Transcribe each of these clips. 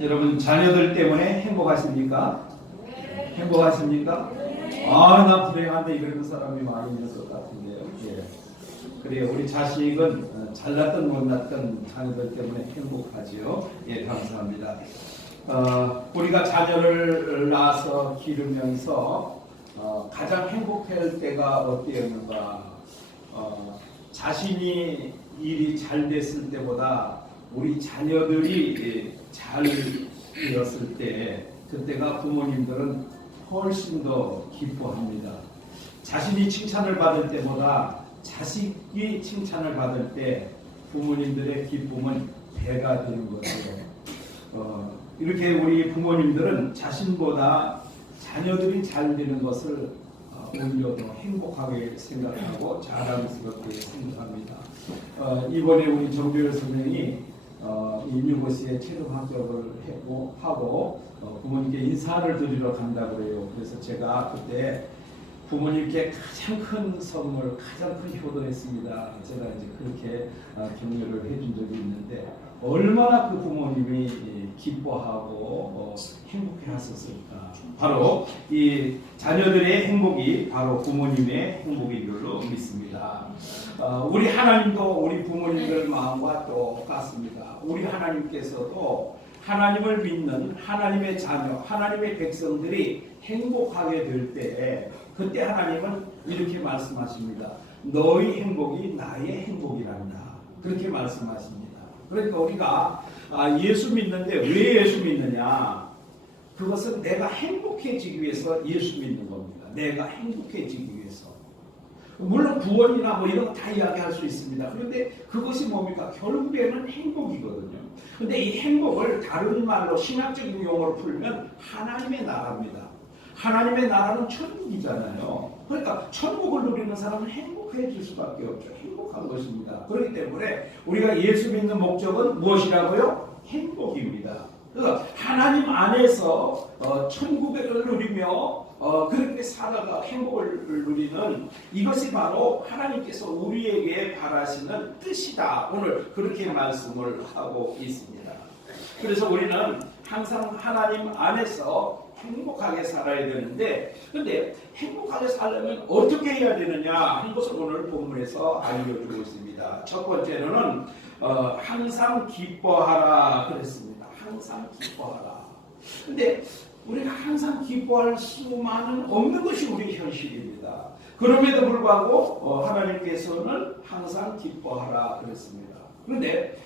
여러분 자녀들 때문에 행복하십니까? 행복하십니까? 나 불행한데 이런 사람이 많이 있는 것 같은데요. 예. 그래요. 우리 자식은 잘났던 못났던 자녀들 때문에 행복하지요. 예, 감사합니다. 우리가 자녀를 낳아서 기르면서 가장 행복할 때가 어디였는가? 자신이 일이 잘 됐을 때보다 우리 자녀들이 잘 되었을 때 그때가 부모님들은 훨씬 더 기뻐합니다. 자신이 칭찬을 받을 때보다 자식이 칭찬을 받을 때 부모님들의 기쁨은 배가 되는 거죠. 이렇게 우리 부모님들은 자신보다 자녀들이 잘 되는 것을 오히려 더 행복하게 생각하고 자랑스럽게 생각합니다. 이번에 우리 정교열 선생이 임유고시에 최종 합격을 하고 부모님께 인사를 드리러 간다고 해요. 그래서 제가 그때 부모님께 가장 큰 선물, 가장 큰 효도했습니다. 제가 이제 그렇게 격려를 해준 적이 있는데 얼마나 그 부모님이 기뻐하고 행복해 하셨을까. 바로 이 자녀들의 행복이 바로 부모님의 행복인 줄로 믿습니다. 우리 하나님도 우리 부모님들 마음과 똑같습니다. 우리 하나님께서도 하나님을 믿는 하나님의 자녀, 하나님의 백성들이 행복하게 될 때 그때 하나님은 이렇게 말씀하십니다. 너희 행복이 나의 행복이란다. 그렇게 말씀하십니다. 그러니까 우리가 예수 믿는데 왜 예수 믿느냐? 그것은 내가 행복해지기 위해서 예수 믿는 겁니다. 내가 행복해지기 위해서. 물론 구원이나 뭐 이런 거 다 이야기할 수 있습니다. 그런데 그것이 뭡니까? 결국에는 행복이거든요. 근데 이 행복을 다른 말로 신학적인 용어로 풀면 하나님의 나라입니다. 하나님의 나라는 천국이잖아요. 그러니까 천국을 누리는 사람은 행복해질 수밖에 없죠. 행복한 것입니다. 그렇기 때문에 우리가 예수 믿는 목적은 무엇이라고요? 행복입니다. 그러니까 하나님 안에서 천국을 누리며 그렇게 살아가 행복을 누리는 이것이 바로 하나님께서 우리에게 바라시는 뜻이다. 오늘 그렇게 말씀을 하고 있습니다. 그래서 우리는 항상 하나님 안에서 행복하게 살아야 되는데 근데 행복하게 살려면 어떻게 해야 되느냐 하는 것을 오늘 본문에서 알려주고 있습니다. 첫 번째로는 항상 기뻐하라 그랬습니다. 항상 기뻐하라. 근데 우리가 항상 기뻐할 수만은 없는 것이 우리 현실입니다. 그럼에도 불구하고 하나님께서는 항상 기뻐하라 그랬습니다. 그런데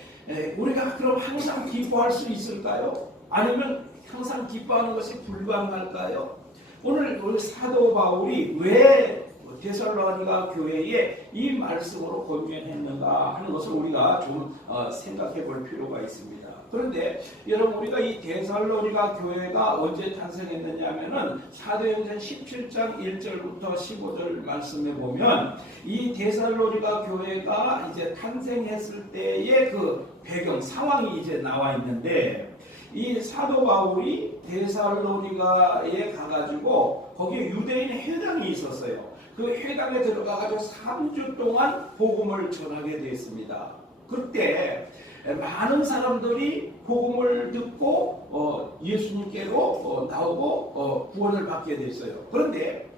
우리가 그럼 항상 기뻐할 수 있을까요? 아니면 항상 기뻐하는 것이 불가능할까요? 오늘 우리 사도 바울이 왜 데살로니가 교회에 이 말씀으로 권면했는가 하는 것을 우리가 좀 생각해 볼 필요가 있습니다. 그런데 여러분 우리가 이 데살로니가 교회가 언제 탄생했느냐 하면은 사도행전 17장 1절부터 15절 말씀에 보면 이 데살로니가 교회가 이제 탄생했을 때의 그 배경 상황이 이제 나와 있는데 이 사도 바울이 데살로니가에 가가지고 거기에 유대인 회당이 있었어요. 그 회당에 들어가가지고 3주 동안 복음을 전하게 됐습니다. 그때 많은 사람들이 복음을 듣고 예수님께로 나오고 구원을 받게 됐어요. 그런데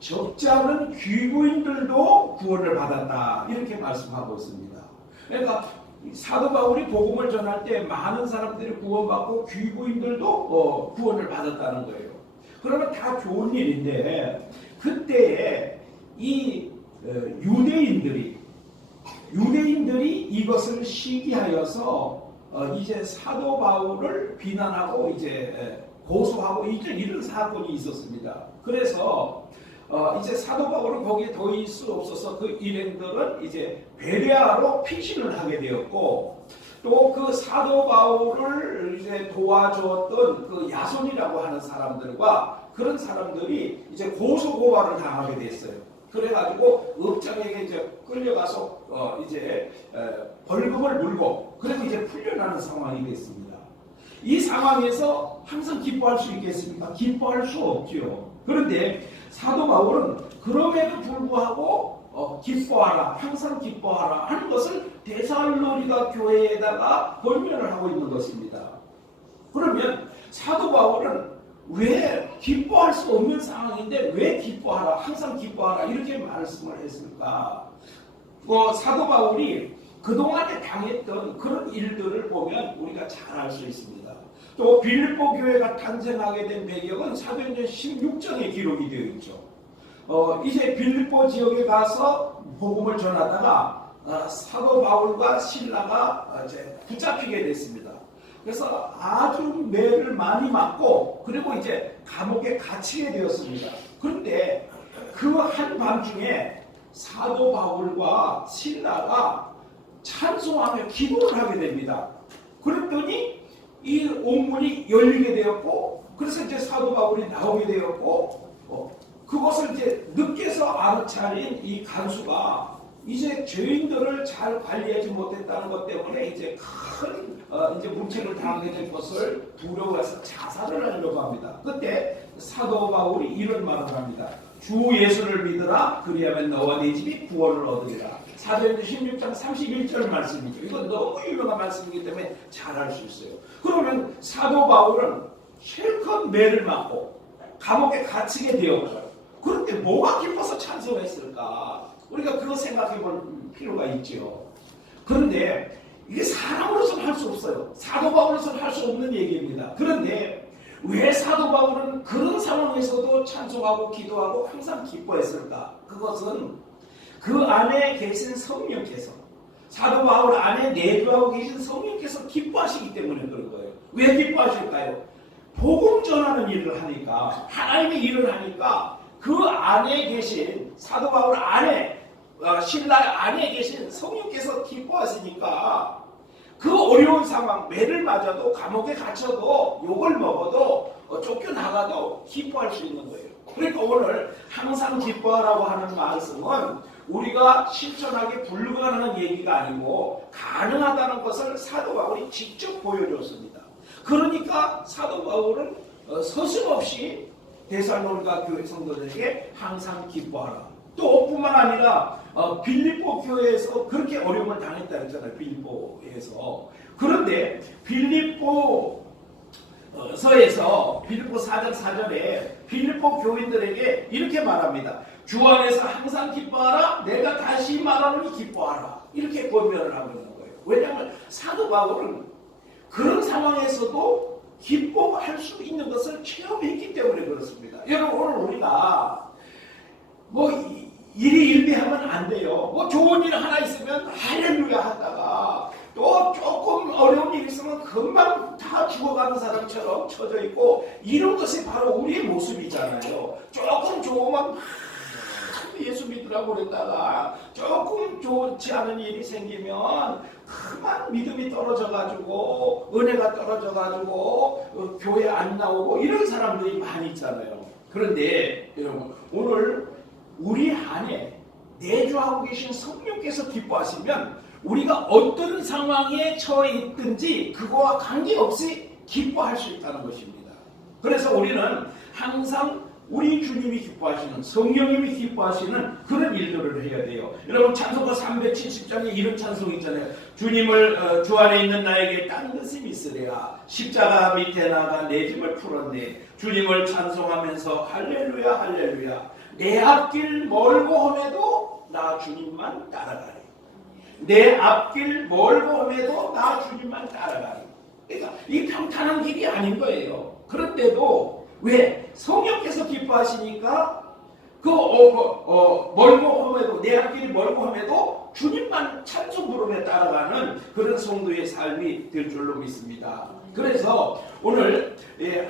적지 않은 귀부인들도 구원을 받았다. 이렇게 말씀하고 있습니다. 그러니까 사도 바울이 복음을 전할 때 많은 사람들이 구원받고 귀부인들도 구원을 받았다는 거예요. 그러면 다 좋은 일인데 그때에 이 유대인들이 이것을 시기하여서 이제 사도 바울을 비난하고 이제 고소하고 이런 사건이 있었습니다. 그래서 이제 사도 바울은 거기에 더 있을 수 없어서 그 일행들은 이제 베레아로 피신을 하게 되었고 또 그 사도 바울을 이제 도와줬던 그 야손이라고 하는 사람들과 그런 사람들이 이제 고소 고발을 당하게 됐어요. 그래가지고 읍장에게 이제 끌려가서 이제 벌금을 물고 그래서 이제 풀려나는 상황이 됐습니다. 이 상황에서 항상 기뻐할 수 있겠습니까? 기뻐할 수 없죠. 그런데 사도 바울은 그럼에도 불구하고 기뻐하라, 항상 기뻐하라 하는 것을 데살로니가 교회에다가 권면을 하고 있는 것입니다. 그러면 사도 바울은 왜 기뻐할 수 없는 상황인데 왜 기뻐하라, 항상 기뻐하라 이렇게 말씀을 했을까? 사도 바울이 그동안에 당했던 그런 일들을 보면 우리가 잘 알 수 있습니다. 또 빌립보 교회가 탄생하게 된 배경은 사도행전 16장에 기록이 되어 있죠. 이제 빌립보 지역에 가서 복음을 전하다가 사도 바울과 실라가 이제 붙잡히게 됐습니다. 그래서 아주 매를 많이 맞고 그리고 이제 감옥에 갇히게 되었습니다. 그런데 그 한밤중에 사도 바울과 실라가 찬송하며 기도를 하게 됩니다. 그랬더니 이 옥문이 열리게 되었고 그래서 이제 사도 바울이 나오게 되었고 그것을 이제 늦게서 알아차린 이 간수가 이제 죄인들을 잘 관리하지 못했다는 것 때문에 이제 큰 이제 문책을 당하게 된 것을 두려워해서 자살을 하려고 합니다. 그때 사도 바울이 이런 말을 합니다. 주 예수를 믿으라 그리하면 너와 네 집이 구원을 얻으리라. 사도행전 16장 31절 말씀이죠. 이건 너무 유명한 말씀이기 때문에 잘 알 수 있어요. 그러면 사도 바울은 실컷 매를 맞고 감옥에 갇히게 되었죠. 그런데 뭐가 기뻐서 찬송했을까? 우리가 그거 생각해 볼 필요가 있죠. 그런데 이게 사람으로서는 할 수 없어요. 사도 바울로서는 할 수 없는 얘기입니다. 그런데 왜 사도 바울은 그런 상황에서도 찬송하고 기도하고 항상 기뻐했을까? 그것은 그 안에 계신 성령께서, 사도 바울 안에 내주하고 계신 성령께서 기뻐하시기 때문에 그런 거예요. 왜 기뻐하실까요? 복음 전하는 일을 하니까, 하나님의 일을 하니까 그 안에 계신 사도 바울 안에 신라 안에 계신 성령께서 기뻐하시니까 그 어려운 상황, 매를 맞아도 감옥에 갇혀도 욕을 먹어도 쫓겨나가도 기뻐할 수 있는 거예요. 그러니까 오늘 항상 기뻐하라고 하는 말씀은 우리가 실천하기 불가능한 얘기가 아니고 가능하다는 것을 사도 바울이 직접 보여줬습니다. 그러니까 사도 바울은 서슴없이 데살로니가 교회 성도들에게 항상 기뻐하라. 또 뿐만 아니라 빌립보 교회에서 그렇게 어려움을 당했다 했잖아요. 빌립보에서. 그런데 빌립보서에서 빌립보 4장 4절에 빌립보 교인들에게 이렇게 말합니다. 주 안에서 항상 기뻐하라. 내가 다시 말하노니 기뻐하라. 이렇게 권면을 하고 있는 거예요. 왜냐하면 사도 바울은 그런 상황에서도 기뻐할 수 있는 것을 체험했기 때문에 그렇습니다. 여러분 오늘 우리가 일이 일비하면 안 돼요. 좋은 일 하나 있으면 할렐루야 하다가 또 조금 어려운 일 있으면 금방 다 죽어가는 사람처럼 처져 있고 이런 것이 바로 우리의 모습이잖아요. 조금 좋으면 예수 믿으라고 그랬다가 조금 좋지 않은 일이 생기면 그만 믿음이 떨어져가지고 은혜가 떨어져가지고 교회 안 나오고 이런 사람들이 많이 있잖아요. 그런데 여러분 오늘 우리 안에 내주하고 계신 성령께서 기뻐하시면 우리가 어떤 상황에 처해 있든지 그거와 관계없이 기뻐할 수 있다는 것입니다. 그래서 우리는 항상 우리 주님이 기뻐하시는, 성령님이 기뻐하시는 그런 일들을 해야 돼요. 여러분 찬송가 370장에 이런 찬송이 있잖아요. 주님을 주 안에 있는 나에게 딴 것이 있으랴. 십자가 밑에 나가 내 짐을 풀었네. 주님을 찬송하면서 할렐루야 할렐루야. 내 앞길 멀고 험해도 나 주님만 따라가리. 내 앞길 멀고 험해도 나 주님만 따라가리. 그러니까 이 평탄한 길이 아닌 거예요. 그런데도 왜? 성령께서 기뻐하시니까 멀고 험해도 내 앞길이 멀고 험해도 주님만 찬송 부름에 따라가는 그런 성도의 삶이 될 줄로 믿습니다. 그래서 오늘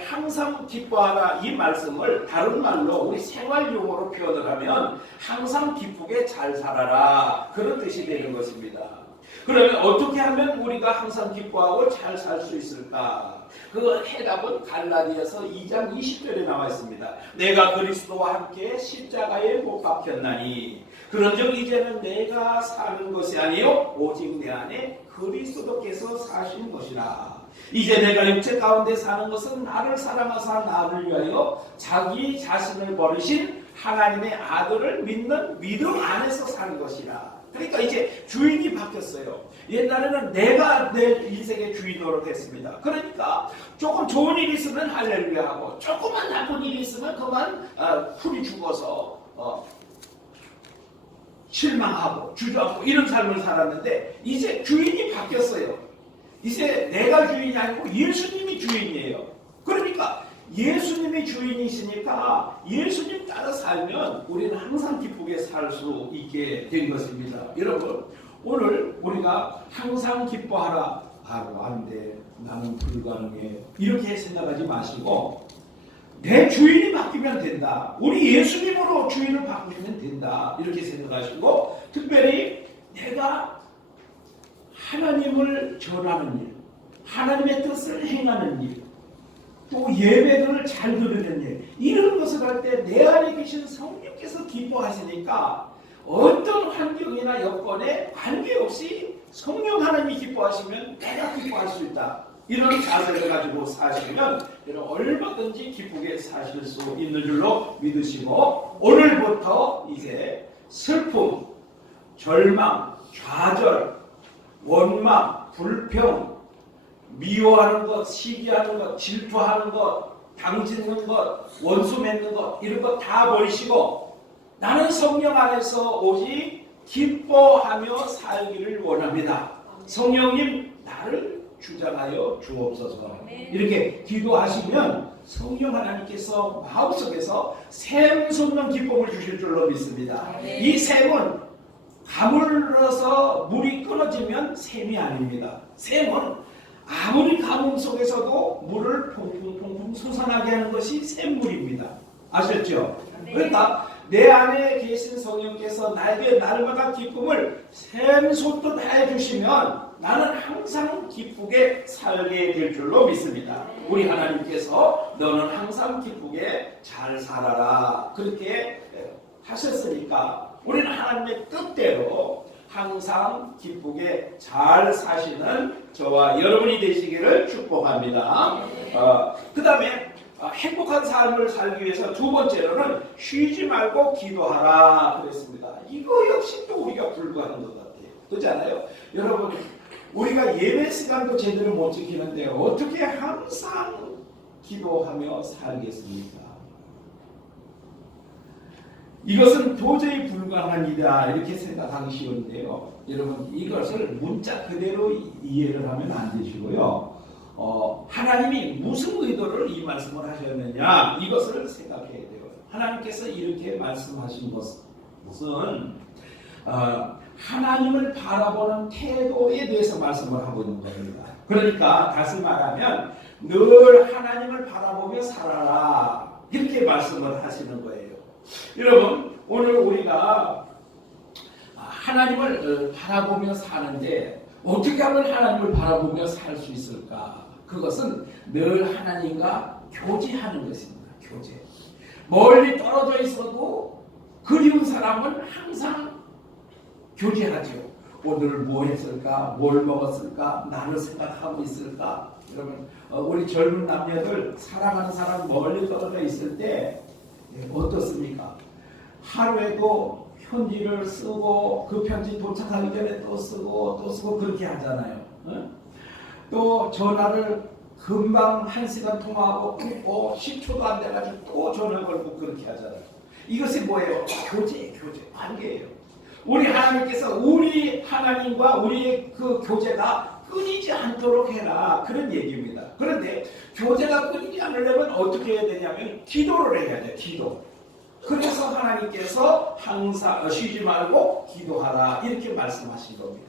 항상 기뻐하라 이 말씀을 다른 말로 우리 생활용어로 표현을 하면 항상 기쁘게 잘 살아라 그런 뜻이 되는 것입니다. 그러면 어떻게 하면 우리가 항상 기뻐하고 잘 살 수 있을까? 그 해답은 갈라디아서 2장 20절에 나와 있습니다. 내가 그리스도와 함께 십자가에 못 박혔나니 그런즉 이제는 내가 사는 것이 아니요 오직 내 안에 그리스도께서 사신 것이라. 이제 내가 육체 가운데 사는 것은 나를 사랑하사 나를 위하여 자기 자신을 버리신 하나님의 아들을 믿는 믿음 안에서 사는 것이라. 그러니까 이제 주인이 바뀌었어요. 옛날에는 내가 내 인생의 주인 노릇했습니다. 그러니까 조금 좋은 일이 있으면 할렐루야 하고 조금만 나쁜 일이 있으면 그만 풀이 죽어서 실망하고 주저앉고 이런 삶을 살았는데 이제 주인이 바뀌었어요. 이제 내가 주인이 아니고 예수님이 주인이에요. 그러니까 예수님이 주인이시니까 예수님 따라 살면 우리는 항상 기쁘게 살 수 있게 된 것입니다. 여러분, 오늘 우리가 항상 기뻐하라. 안 돼. 나는 불가능해. 이렇게 생각하지 마시고 내 주인이 바뀌면 된다. 우리 예수님으로 주인을 바꾸면 된다. 이렇게 생각하시고 특별히 내가 하나님을 전하는 일, 하나님의 뜻을 행하는 일, 또 예배를 잘 드리는 일, 이런 것을 할 때 내 안에 계신 성령께서 기뻐하시니까 어떤 환경이나 여건에 관계없이 성령 하나님이 기뻐하시면 내가 기뻐할 수 있다. 이런 자세를 가지고 사시면 여러분 얼마든지 기쁘게 사실 수 있는 줄로 믿으시고 오늘부터 이제 슬픔, 절망, 좌절, 원망, 불평, 미워하는 것, 시기하는 것, 질투하는 것, 당짓는 것, 원수 맺는 것 이런 것 다 버리시고 나는 성령 안에서 오직 기뻐하며 살기를 원합니다. 성령님 나를 주장하여 주옵소서. 이렇게 기도하시면 성령 하나님께서 마음속에서 샘 솟는 기쁨을 주실 줄로 믿습니다. 이 샘은 가물러서 물이 끊어지면 샘이 아닙니다. 샘은 아무리 가뭄 속에서도 물을 퐁퐁퐁 솟아나게 하는 것이 샘물입니다. 아셨죠? 그러니까 내 안에 계신 성령께서 나에게 날마다 기쁨을 샘솟듯 해주시면 나는 항상 기쁘게 살게 될 줄로 믿습니다. 우리 하나님께서 너는 항상 기쁘게 잘 살아라 그렇게 하셨으니까 우리는 하나님의 뜻대로 항상 기쁘게 잘 사시는 저와 여러분이 되시기를 축복합니다. 그 다음에 행복한 삶을 살기 위해서 두 번째로는 쉬지 말고 기도하라 그랬습니다. 이거 역시 또 우리가 불구하는 것 같아요. 그렇지 않아요? 여러분 우리가 예배 시간도 제대로 못 지키는데 어떻게 항상 기도하며 살겠습니까? 이것은 도저히 불가능한 일이다 이렇게 생각하기 쉬운데요. 여러분 이것을 문자 그대로 이해를 하면 안 되시고요. 하나님이 무슨 의도를 이 말씀을 하셨느냐 이것을 생각해야 돼요. 하나님께서 이렇게 말씀하신 것은 하나님을 바라보는 태도에 대해서 말씀을 하고 있는 겁니다. 그러니까 다시 말하면 늘 하나님을 바라보며 살아라 이렇게 말씀을 하시는 거예요. 여러분 오늘 우리가 하나님을 바라보며 사는데 어떻게 하면 하나님을 바라보며 살 수 있을까? 그것은 늘 하나님과 교제하는 것입니다. 교제. 멀리 떨어져 있어도 그리운 사람은 항상 교제하죠. 오늘 뭐 했을까? 뭘 먹었을까? 나를 생각하고 있을까? 여러분 우리 젊은 남녀들 사랑하는 사람 멀리 떨어져 있을 때 어떻습니까? 하루에도 편지를 쓰고 그 편지 도착하기 전에 또 쓰고 그렇게 하잖아요. 또 전화를 금방 1시간 통화하고 끊고 10초도 안 돼가지고 또 전화 걸고 그렇게 하잖아요. 이것이 뭐예요? 교제, 관계예요. 우리 하나님께서 우리 하나님과 우리의 그 교제가 끊이지 않도록 해라 그런 얘기입니다. 그런데 교제가 끊이지 않으려면 어떻게 해야 되냐면 기도를 해야 돼요. 기도. 그래서 하나님께서 항상 쉬지 말고 기도하라 이렇게 말씀하신 겁니다.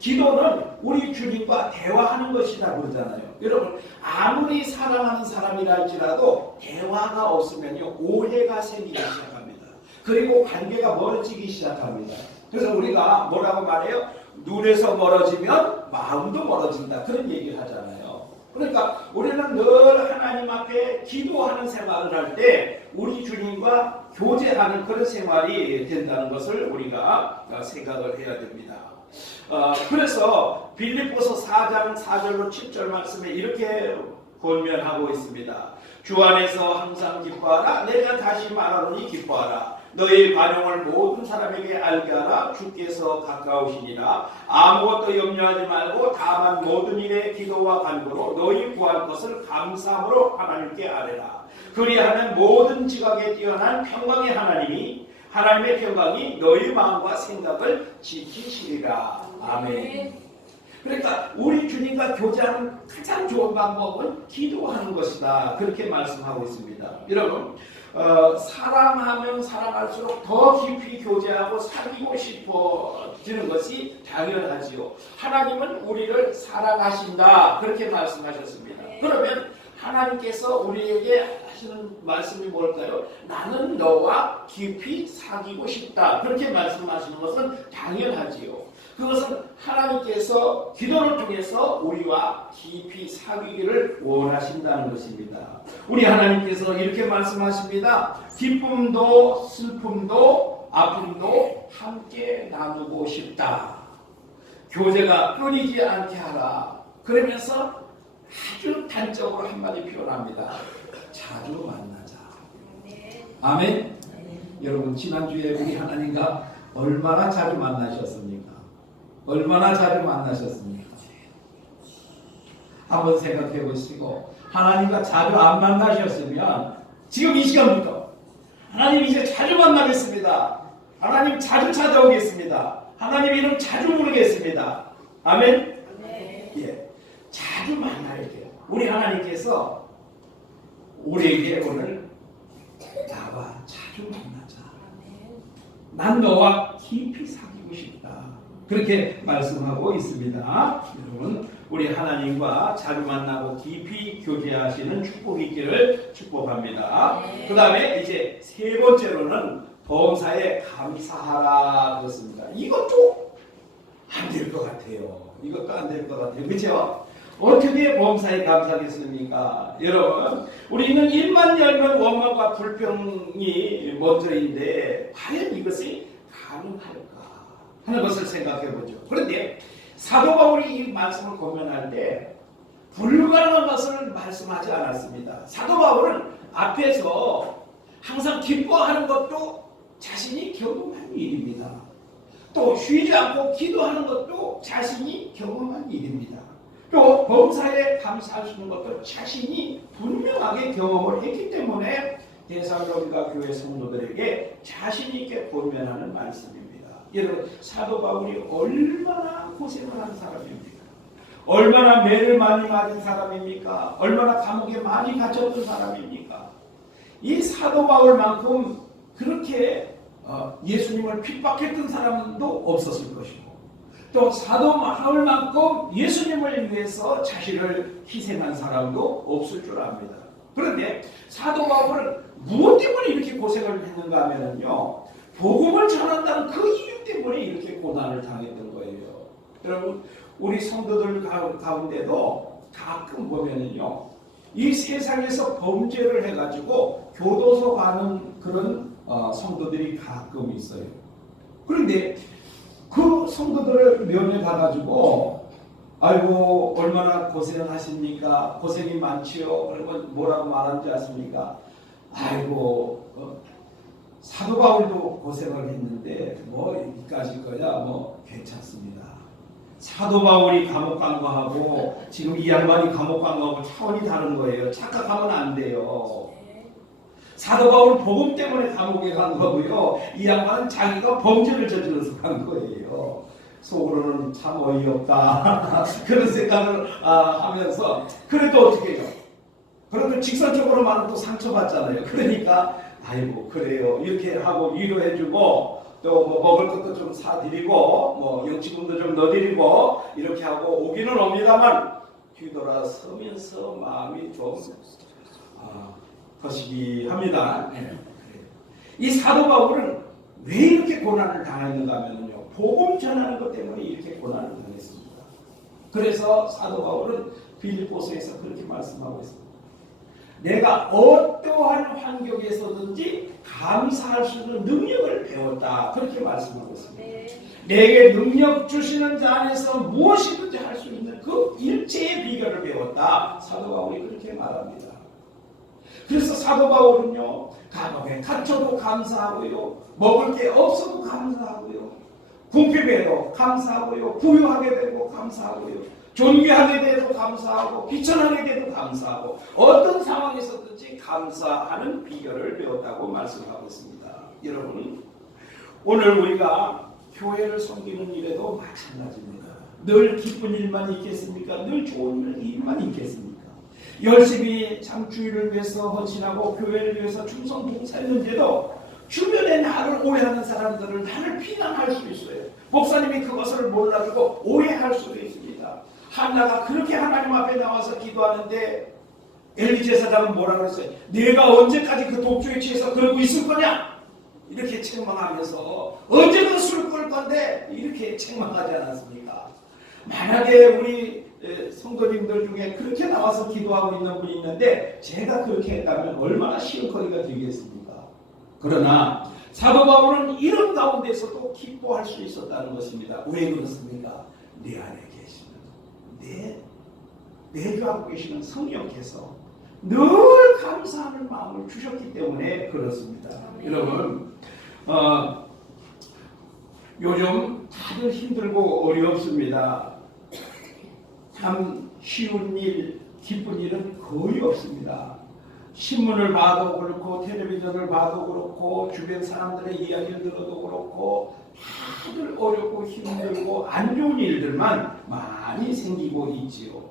기도는 우리 주님과 대화하는 것이다 그러잖아요. 여러분 아무리 사랑하는 사람이라 할지라도 대화가 없으면요 오해가 생기기 시작합니다. 그리고 관계가 멀어지기 시작합니다. 그래서 우리가 뭐라고 말해요? 눈에서 멀어지면 마음도 멀어진다 그런 얘기를 하잖아요. 그러니까 우리는 늘 하나님 앞에 기도하는 생활을 할 때 우리 주님과 교제하는 그런 생활이 된다는 것을 우리가 생각을 해야 됩니다. 그래서 빌립보서 4장 4절로 7절 말씀에 이렇게 권면하고 있습니다. 주 안에서 항상 기뻐하라. 내가 다시 말하노니 기뻐하라. 너희 관용을 모든 사람에게 알게 하라. 주께서 가까우시니라. 아무것도 염려하지 말고 다만 모든 일에 기도와 간구로 너희 구할 것을 감사함으로 하나님께 아뢰라. 그리하면 모든 지각에 뛰어난 평강의 하나님의 평강이 너희 마음과 생각을 지키시리라. 아멘. 그러니까 우리 주님과 교제하는 가장 좋은 방법은 기도하는 것이다. 그렇게 말씀하고 있습니다. 여러분, 사랑하면 사랑할수록 더 깊이 교제하고 사귀고 싶어지는 것이 당연하지요. 하나님은 우리를 사랑하신다. 그렇게 말씀하셨습니다. 그러면 하나님께서 우리에게 하시는 말씀이 뭘까요? 나는 너와 깊이 사귀고 싶다. 그렇게 말씀하시는 것은 당연하지요. 그것은 하나님께서 기도를 통해서 우리와 깊이 사귀기를 원하신다는 것입니다. 우리 하나님께서 이렇게 말씀하십니다. 기쁨도 슬픔도 아픔도 함께 나누고 싶다. 교제가 끊이지 않게 하라. 그러면서 아주 단적으로 한마디 표현합니다. 자주 만나자. 아멘. 여러분, 지난주에 우리 하나님과 얼마나 자주 만나셨습니까? 얼마나 자주 만나셨습니까? 한번 생각해 보시고, 하나님과 자주 안 만나셨으면 지금 이 시간부터 하나님 이제 자주 만나겠습니다. 하나님 자주 찾아오겠습니다. 하나님 이름 자주 부르겠습니다. 아멘. 예. 자주 만나야 돼요. 우리 하나님께서 우리에게 오늘 나와 자주 만나자. 난 너와 깊이 사귀고 싶다. 그렇게 말씀하고 있습니다. 여러분, 우리 하나님과 자주 만나고 깊이 교제하시는 축복이 있기를 축복합니다. 그 다음에 이제 세 번째로는 범사에 감사하라 그렇습니다. 이것도 안 될 것 같아요. 이것도 안 될 것 같아요. 그렇죠? 어떻게 범사에 감사하겠습니까? 여러분, 우리는 일만 열면 원망과 불평이 먼저인데 과연 이것이 가능할까 하는 것을 생각해 보죠. 그런데 사도 바울이 이 말씀을 고면할 때 불가능한 것을 말씀하지 않았습니다. 사도 바울은 앞에서 항상 기뻐하는 것도 자신이 경험한 일입니다. 또 쉬지 않고 기도하는 것도 자신이 경험한 일입니다. 또 범사에 감사하시는 것도 자신이 분명하게 경험을 했기 때문에 데살로니가 교회 성도들에게 자신 있게 권면하는 말씀입니다. 여러분, 사도 바울이 얼마나 고생을 한 사람입니까? 얼마나 매를 많이 맞은 사람입니까? 얼마나 감옥에 많이 갇혔던 사람입니까? 이 사도 바울만큼 그렇게 예수님을 핍박했던 사람도 없었을 것이고, 또 사도 바울만큼 예수님을 위해서 자신을 희생한 사람도 없을 줄 압니다. 그런데 사도 바울은 무엇 때문에 이렇게 고생을 했는가 하면요, 복음을 전한다는 그 이유 때문에 이렇게 고난을 당했던 거예요. 여러분, 우리 성도들 가운데도 가끔 보면은요, 이 세상에서 범죄를 해가지고 교도소 가는 그런 성도들이 가끔 있어요. 그런데 그 성도들을 면회 가가지고 아이고 얼마나 고생을 하십니까? 고생이 많지요. 그리고 뭐라고 말하는지 아십니까? 아이고 사도 바울도 고생을 했는데 뭐 여기까지 거야 뭐 괜찮습니다. 사도 바울이 감옥 간 거하고 지금 이 양반이 감옥 간 거하고 차원이 다른 거예요. 착각하면 안 돼요. 사도 바울은 복음 때문에 감옥에 간 거고요. 이 양반은 자기가 범죄를 저질러서 간 거예요. 속으로는 참 어이없다. 그런 생각을 하면서 그래도 어떻게 해요? 그래도 직선적으로 말은 또 상처받잖아요. 그러니까 아이고 그래요. 이렇게 하고 위로해주고 또 뭐 먹을 것도 좀 사드리고 뭐 영치금도 좀 넣어드리고 이렇게 하고 오기는 옵니다만 뒤돌아서면서 마음이 좀 거시기합니다. 이 사도 바울은 왜 이렇게 고난을 당했는가 하면요, 복음 전하는 것 때문에 이렇게 고난을 당했습니다. 그래서 사도 바울은 빌립보서에서 그렇게 말씀하고 있습니다. 내가 어떠한 환경에서든지 감사할 수 있는 능력을 배웠다. 그렇게 말씀하고 있습니다. 내게 능력 주시는 자 안에서 무엇이든지 할 수 있는 그 일체의 비결을 배웠다. 사도 바울이 그렇게 말합니다. 그래서 사도 바울은요, 감옥에 갇혀도 감사하고요. 먹을 게 없어도 감사하고요. 궁핍에도 감사하고요. 부유하게 되고 감사하고요. 존귀하게 돼도 감사하고 비천하게 돼도 감사하고 어떤 상황에서든지 감사하는 비결을 배웠다고 말씀하고 있습니다. 여러분, 오늘 우리가 교회를 섬기는 일에도 마찬가지입니다. 늘 기쁜 일만 있겠습니까? 늘 좋은 일만 있겠습니까? 열심히 참 주일을 위해서 헌신하고 교회를 위해서 충성 봉사했는데도 주변에 나를 오해하는 사람들은 나를 비난할 수 있어요. 목사님이 그것을 몰라주고 오해할 수도 있습니다. 한나가 그렇게 하나님 앞에 나와서 기도하는데 엘리 제사장은 뭐라 그랬어요? 내가 언제까지 그 독주에 취해서 그러고 있을 거냐? 이렇게 책망하면서 언제든 술을 끌 건데 이렇게 책망하지 않았습니까? 만약에 우리 성도님들 중에 그렇게 나와서 기도하고 있는 분이 있는데 제가 그렇게 했다면 얼마나 시험거리가 되겠습니까? 그러나 사도 바울은 이런 가운데서도 기뻐할 수 있었다는 것입니다. 왜 그렇습니까? 내 안에 계시는 내주하고 계시는 성령께서 늘 감사하는 마음을 주셨기 때문에 그렇습니다. 여러분, 요즘 다들 힘들고 어렵습니다. 참 쉬운 일, 기쁜 일은 거의 없습니다. 신문을 봐도 그렇고 텔레비전을 봐도 그렇고 주변 사람들의 이야기를 들어도 그렇고 다들 어렵고 힘들고 안 좋은 일들만 많이 생기고 있지요.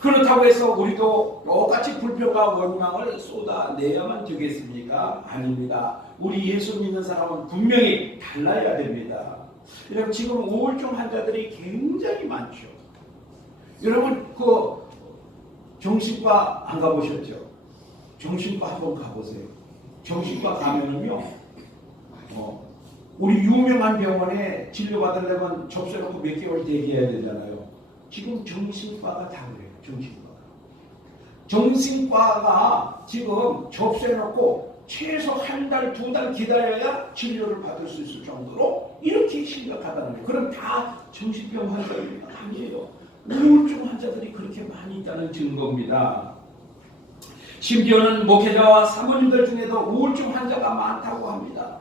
그렇다고 해서 우리도 똑같이 불평과 원망을 쏟아내야만 되겠습니까? 아닙니다. 우리 예수 믿는 사람은 분명히 달라야 됩니다. 여러분, 지금 우울증 환자들이 굉장히 많죠. 여러분, 그 정신과 안 가보셨죠? 정신과 한번 가보세요. 정신과 가면은요, 우리 유명한 병원에 진료받으려면 접수해놓고 몇 개월 대기해야 되잖아요. 지금 정신과가 다 그래요. 정신과가 지금 접수해놓고 최소 한 달, 두 달 기다려야 진료를 받을 수 있을 정도로 이렇게 심각하다는 거예요. 그럼 다 정신병 환자입니다. 아니에요. 우울증 환자들이 그렇게 많이 있다는 증거입니다. 심지어는 목회자와 사모님들 중에도 우울증 환자가 많다고 합니다.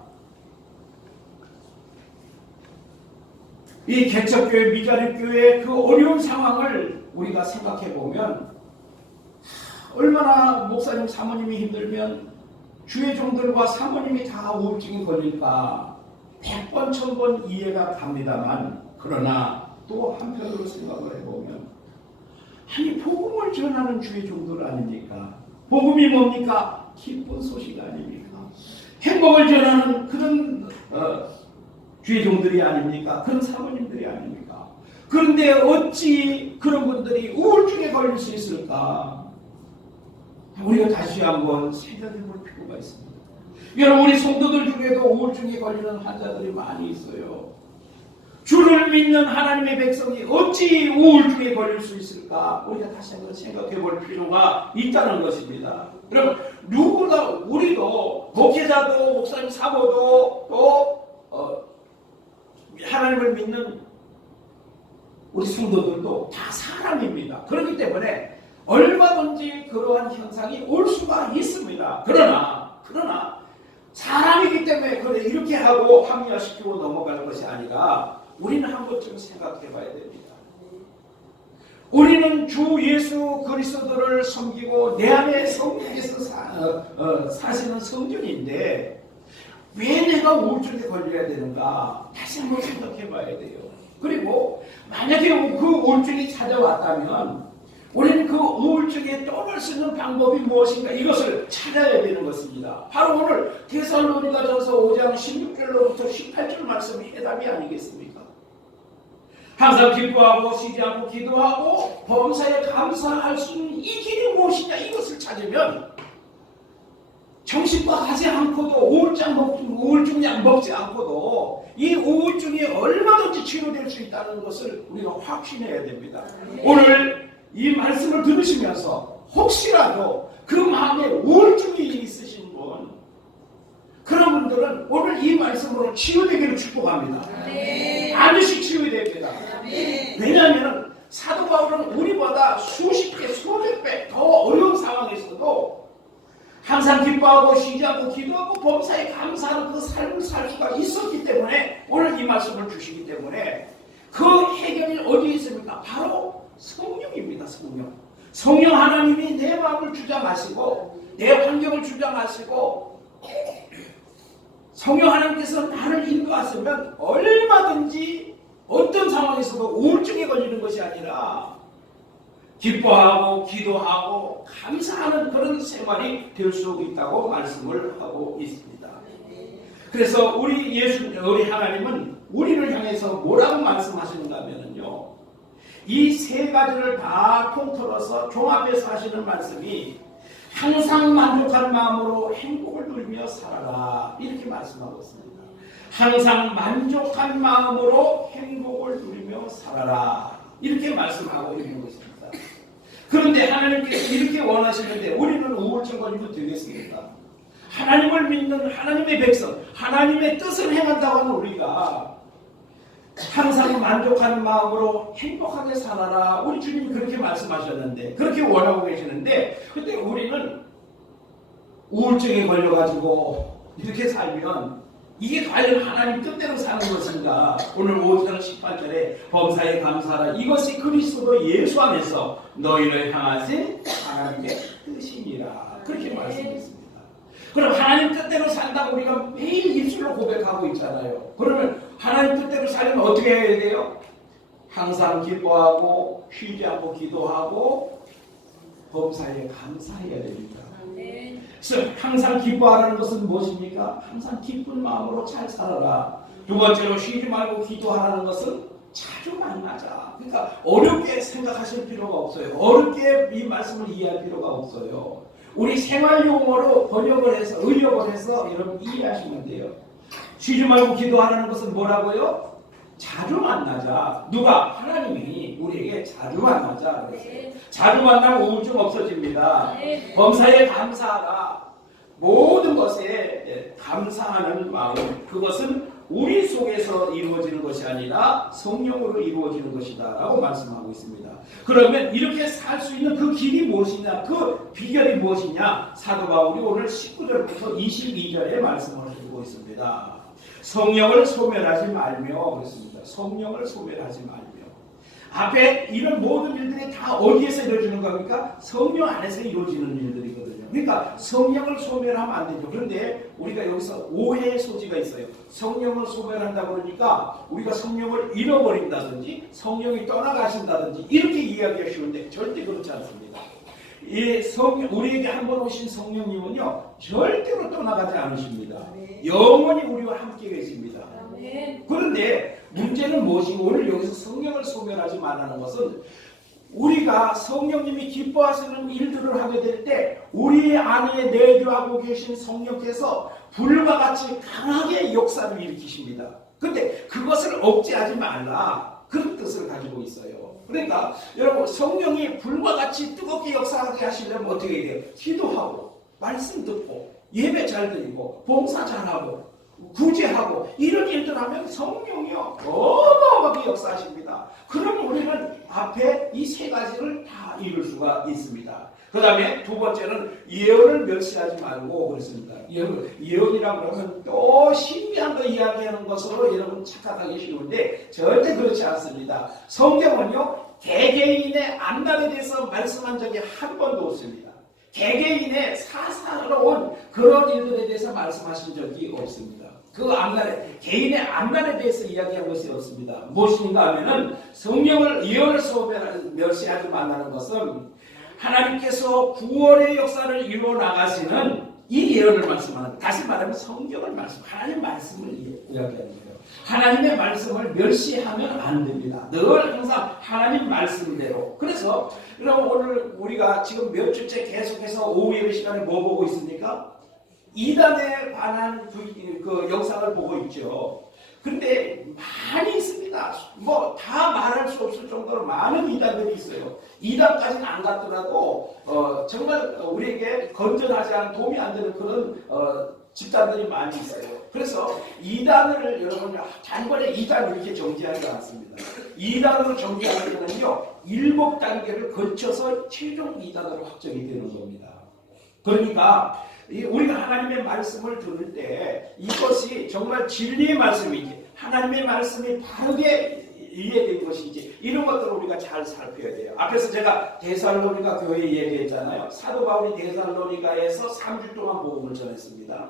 이 개척교회, 미자립교회의 그 어려운 상황을 우리가 생각해 보면 얼마나 목사님, 사모님이 힘들면 주의 종들과 사모님이 다 우울증이 걸릴까 100번, 1000번 이해가 갑니다만, 그러나 또 한편으로 생각을 해보면 아니, 복음을 전하는 주의 종들 아닙니까? 복음이 뭡니까? 기쁜 소식 아닙니까? 행복을 전하는 그런 주의 종들이 아닙니까? 그런 사모님들이 아닙니까? 그런데 어찌 그런 분들이 우울증에 걸릴 수 있을까? 우리가 다시 한번 생각해볼 필요가 있습니다. 여러분, 우리 성도들 중에도 우울증에 걸리는 환자들이 많이 있어요. 주를 믿는 하나님의 백성이 어찌 우울증에 걸릴 수 있을까? 우리가 다시 한번 생각해볼 필요가 있다는 것입니다. 여러분, 누구나 우리도 목회자도 목사님, 사모도 또 하나님을 믿는 우리 성도들도 다 사람입니다. 그렇기 때문에 얼마든지 그러한 현상이 올 수가 있습니다. 그러나 사람이기 때문에 그래 이렇게 하고 합리화시키고 넘어가는 것이 아니라 우리는 한 번쯤 생각해 봐야 됩니다. 우리는 주 예수 그리스도를 섬기고 내 안에 성령께서 사시는 성전인데 왜 내가 우울증에 걸려야 되는가? 다시 한번 생각해 봐야 돼요. 그리고 만약에 그 우울증이 찾아왔다면 우리는 그 우울증에 떠날 수 있는 방법이 무엇인가, 이것을 찾아야 되는 것입니다. 바로 오늘 데살로니가전서 5장 16절로부터 18절 말씀이 해답이 아니겠습니까? 항상 기뻐하고 쉬지 않고 기도하고 범사에 감사할 수 있는 이 길이 무엇이냐, 이것을 찾으면 정신과 가지 않고도 우울증 약 먹지 않고도 이 우울증이 얼마든지 치료될 수 있다는 것을 우리가 확신해야 됩니다. 오늘 이 말씀을 들으시면서 혹시라도 그 마음에 우울증이 있으신 분, 그런 분들은 오늘 이 말씀으로 치유되기를 축복합니다. 반드시 치유됩니다. 왜냐하면 사도 바울은 우리보다 수십 배, 수백 배 더 어려운 상황에서도 항상 항상 기뻐하고 쉬지 않고 기도하고 범사에 감사하는 그 삶을 살 수가 있었기 때문에 오늘 이 말씀을 주시기 때문에 그 해결이 어디에 있습니까? 바로 성령입니다. 성령 하나님이 내 마음을 주장하시고 내 환경을 주장하시고 성령 하나님께서 나를 인도하시면 얼마든지 어떤 상황에서도 우울증에 걸리는 것이 아니라 기뻐하고 기도하고 감사하는 그런 생활이 될 수 있다고 말씀을 하고 있습니다. 그래서 우리 하나님은 우리를 향해서 뭐라고 말씀하시는가 하면요, 이 세 가지를 다 통틀어서 종합해서 하시는 말씀이 항상 만족한 마음으로 행복을 누리며 살아라, 이렇게 말씀하고 있습니다. 항상 만족한 마음으로 행복을 누리며 살아라, 이렇게 말씀하고 있는 것입니다. 그런데 하나님께서 이렇게 원하시는데 우리는 우울증 걸리면 되겠습니까? 하나님을 믿는 하나님의 백성, 하나님의 뜻을 행한다고 하는 우리가 항상 만족하는 마음으로 행복하게 살아라, 우리 주님이 그렇게 말씀하셨는데, 그렇게 원하고 계시는데, 근데 우리는 우울증에 걸려가지고 이렇게 살면 이게 과연 하나님 뜻대로 사는 것인가? 오늘 5장 18절에 범사에 감사하라, 이것이 그리스도 예수 안에서 너희를 향하신 하나님의 뜻이니라, 그렇게 말씀했습니다. 그럼 하나님 뜻대로 산다고 우리가 매일 입술로 고백하고 있잖아요. 그러면 하나님 뜻대로 살려면 어떻게 해야 돼요? 항상 기뻐하고 쉬지 않고 기도하고 범사에 감사해야 됩니다. 그래서 항상 기뻐하라는 것은 무엇입니까? 항상 기쁜 마음으로 잘 살아라. 두 번째로 쉬지 말고 기도하라는 것은 자주 만나자. 그러니까 어렵게 생각하실 필요가 없어요. 어렵게 이 말씀을 이해할 필요가 없어요. 우리 생활 용어로 번역을 해서, 의역을 해서 여러분 이해하시면 돼요. 쉬지 말고 기도하라는 것은 뭐라고요? 자주 만나자. 누가? 하나님이 우리에게 자주 만나자 그랬어요. 자주 만나면 우울증 없어집니다. 범사에 감사하라. 모든 것에 감사하는 마음, 그것은 우리 속에서 이루어지는 것이 아니라 성령으로 이루어지는 것이다 라고 말씀하고 있습니다. 그러면 이렇게 살 수 있는 그 길이 무엇이냐, 그 비결이 무엇이냐, 사도 바울이 오늘 19절부터 22절에 말씀을 해주고 있습니다. 성령을 소멸하지 말며 그랬습니다. 성령을 소멸하지 말며. 앞에 이런 모든 일들이 다 어디에서 이루어지는 겁니까? 성령 안에서 이루어지는 일들이거든요. 그러니까 성령을 소멸하면 안 되죠. 그런데 우리가 여기서 오해의 소지가 있어요. 성령을 소멸한다 그러니까 우리가 성령을 잃어버린다든지 성령이 떠나가신다든지 이렇게 이야기가 쉬운데 절대 그렇지 않습니다. 이 우리에게 한 번 오신 성령님은요, 절대로 떠나가지 않으십니다. 영원히 우리와 함께 계십니다. 그런데 문제는 무엇이고, 오늘 여기서 성령을 소멸하지 말라는 것은 우리가 성령님이 기뻐하시는 일들을 하게 될 때 우리 안에 내주하고 계신 성령께서 불과 같이 강하게 역사를 일으키십니다. 그런데 그것을 억제하지 말라, 그런 뜻을 가지고 있어요. 그러니까 여러분, 성령이 불과 같이 뜨겁게 역사하게 하시려면 어떻게 해야 돼요? 기도하고 말씀 듣고 예배 잘 드리고 봉사 잘하고 구제하고 이런 일들 하면 성령이요 어마어마하게 역사하십니다. 그럼 우리는 앞에 이 세 가지를 다 이룰 수가 있습니다. 그 다음에 두 번째는 예언을 멸시하지 말고 그랬습니다. 예언이라고 하면 또 신비한 거 이야기하는 것으로 여러분 착각하기 쉬운데 절대 그렇지 않습니다. 성경은요, 개개인의 앞날에 대해서 말씀한 적이 한 번도 없습니다. 개개인의 사사로운 그런 일들에 대해서 말씀하신 적이 없습니다. 그 앞날에, 개인의 앞날에 대해서 이야기한 것이 없습니다. 무엇인가 하면은 성령을, 예언을 멸시하지 말라는 것은 하나님께서 구원의 역사를 이루어 나가시는 이 예언을 말씀하는, 다시 말하면 성경을 하나님 말씀을 이야기하는 거예요. 하나님의 말씀을 멸시하면 안 됩니다. 늘 항상 하나님 말씀대로. 그래서 여러분, 오늘 우리가 지금 몇 주째 계속해서 오후 예배 시간에 뭐 보고 있습니까? 이단에 관한 그 영상을 보고 있죠. 근데 많이 있습니다. 뭐 다 말할 수 없을 정도로 많은 이단들이 있어요. 이단까지는 안 갔더라도 정말 우리에게 건전하지 않은, 도움이 안 되는 그런 집단들이 많이 있어요. 그래서 이단을 여러분 단번에 이단 이렇게 정지하지 않습니다. 이단으로 정지하는 때는요, 7단계를 거쳐서 최종 이단으로 확정이 되는 겁니다. 그러니까 우리가 하나님의 말씀을 들을 때 이것이 정말 진리의 말씀인지 하나님의 말씀이 바르게 이해된 것인지 이런 것들을 우리가 잘 살펴야 돼요. 앞에서 제가 데살로니가 교회 얘기했잖아요. 사도 바울이 데살로니가에서 3주 동안 복음을 전했습니다.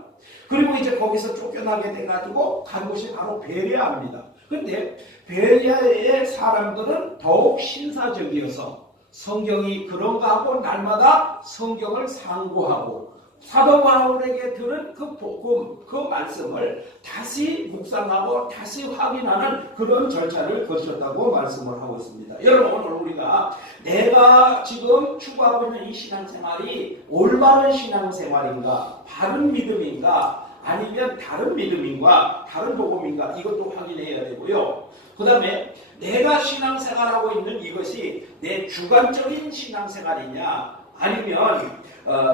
그리고 이제 거기서 쫓겨나게 돼가지고 간 곳이 바로 베레아입니다. 근데 베레아의 사람들은 더욱 신사적이어서 성경이 그런가 하고 날마다 성경을 상고하고 사도 바울에게 들은 그 복음, 그 말씀을 다시 묵상하고 다시 확인하는 그런 절차를 거쳤다고 말씀을 하고 있습니다. 여러분, 오늘 우리가 내가 지금 추구하고 있는 이 신앙생활이 올바른 신앙생활인가, 바른 믿음인가, 아니면 다른 믿음인가, 다른 복음인가, 이것도 확인해야 되고요. 그 다음에 내가 신앙생활하고 있는 이것이 내 주관적인 신앙생활이냐, 아니면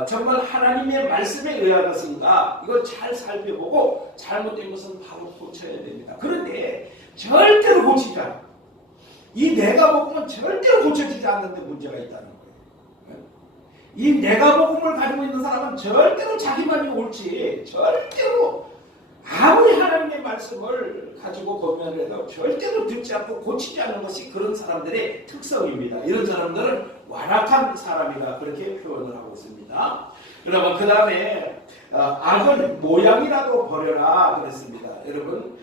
정말 하나님의 말씀에 의한 것인가, 이걸 잘 살펴보고 잘못된 것은 바로 고쳐야 됩니다. 그런데 절대로 고치지 않아요. 이 내가 복음은 절대로 고쳐지지 않는데 문제가 있다는 거예요. 이 내가 복음을 가지고 있는 사람은 절대로 자기만이 옳지, 절대로 아무리 하나님의 말씀을 가지고 고민을 해도 절대로 듣지 않고 고치지 않는 것이 그런 사람들의 특성입니다. 이런 사람들은 완악한 사람이다, 그렇게 표현을 하고 있습니다. 여러분, 그 다음에 악은 모양이라도 버려라 그랬습니다. 여러분,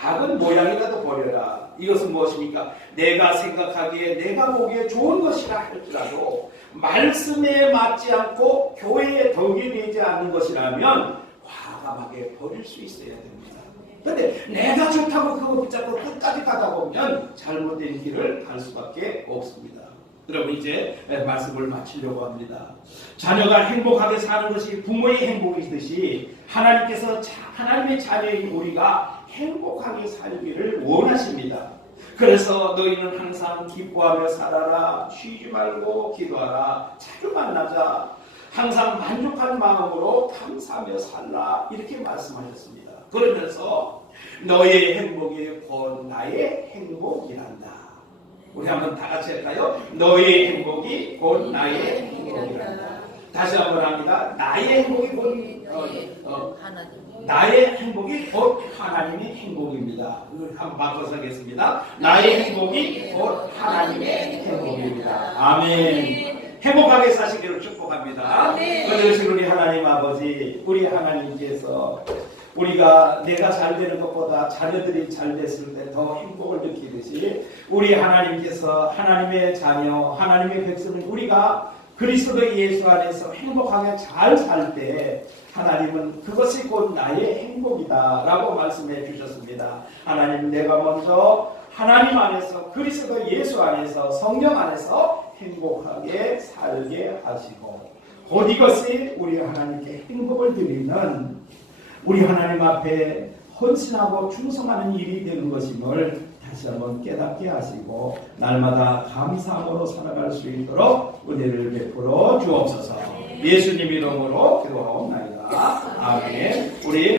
악은 모양이라도 버려라. 이것은 무엇입니까? 내가 생각하기에 내가 보기에 좋은 것이라 할지라도 말씀에 맞지 않고 교회에 덕이 되지 않는 것이라면 과감하게 버릴 수 있어야 됩니다. 그런데 내가 좋다고 그거 붙잡고 끝까지 가다 보면 잘못된 길을 갈 수밖에 없습니다. 여러분, 이제 말씀을 마치려고 합니다. 자녀가 행복하게 사는 것이 부모의 행복이듯이 하나님께서 하나님의 자녀인 우리가 행복하게 살기를 원하십니다. 그래서 너희는 항상 기뻐하며 살아라, 쉬지 말고 기도하라, 자주 만나자, 항상 만족한 마음으로 감사하며 살라, 이렇게 말씀하셨습니다. 그러면서 너의 행복이 곧 나의 행복이란다. 우리 한번 다 같이 할까요? 너의 행복이 곧 나의 행복이란다. 다시 한번 합니다. 나의 행복이 곧 나의 행복이 곧 하나님의 행복입니다. 한번 바꿔서 하겠습니다. 나의 행복이 곧 하나님의 행복입니다. 아멘. 행복하게 사시기를 축복합니다. 그러신 우리 하나님 아버지, 우리 하나님께서 우리가 내가 잘 되는 것보다 자녀들이 잘 됐을 때 더 행복을 느끼듯이 우리 하나님께서 하나님의 자녀, 하나님의 백성은 우리가 그리스도 예수 안에서 행복하게 잘 살 때 하나님은 그것이 곧 나의 행복이다 라고 말씀해 주셨습니다. 하나님, 내가 먼저 하나님 안에서 그리스도 예수 안에서 성령 안에서 행복하게 살게 하시고 곧 이것이 우리 하나님께 행복을 드리는 우리 하나님 앞에 헌신하고 충성하는 일이 되는 것임을 다시 한번 깨닫게 하시고 날마다 감사함으로 살아갈 수 있도록 은혜를 베풀어 주옵소서. 예수님 이름으로 기도하옵나이다. 아멘. 우리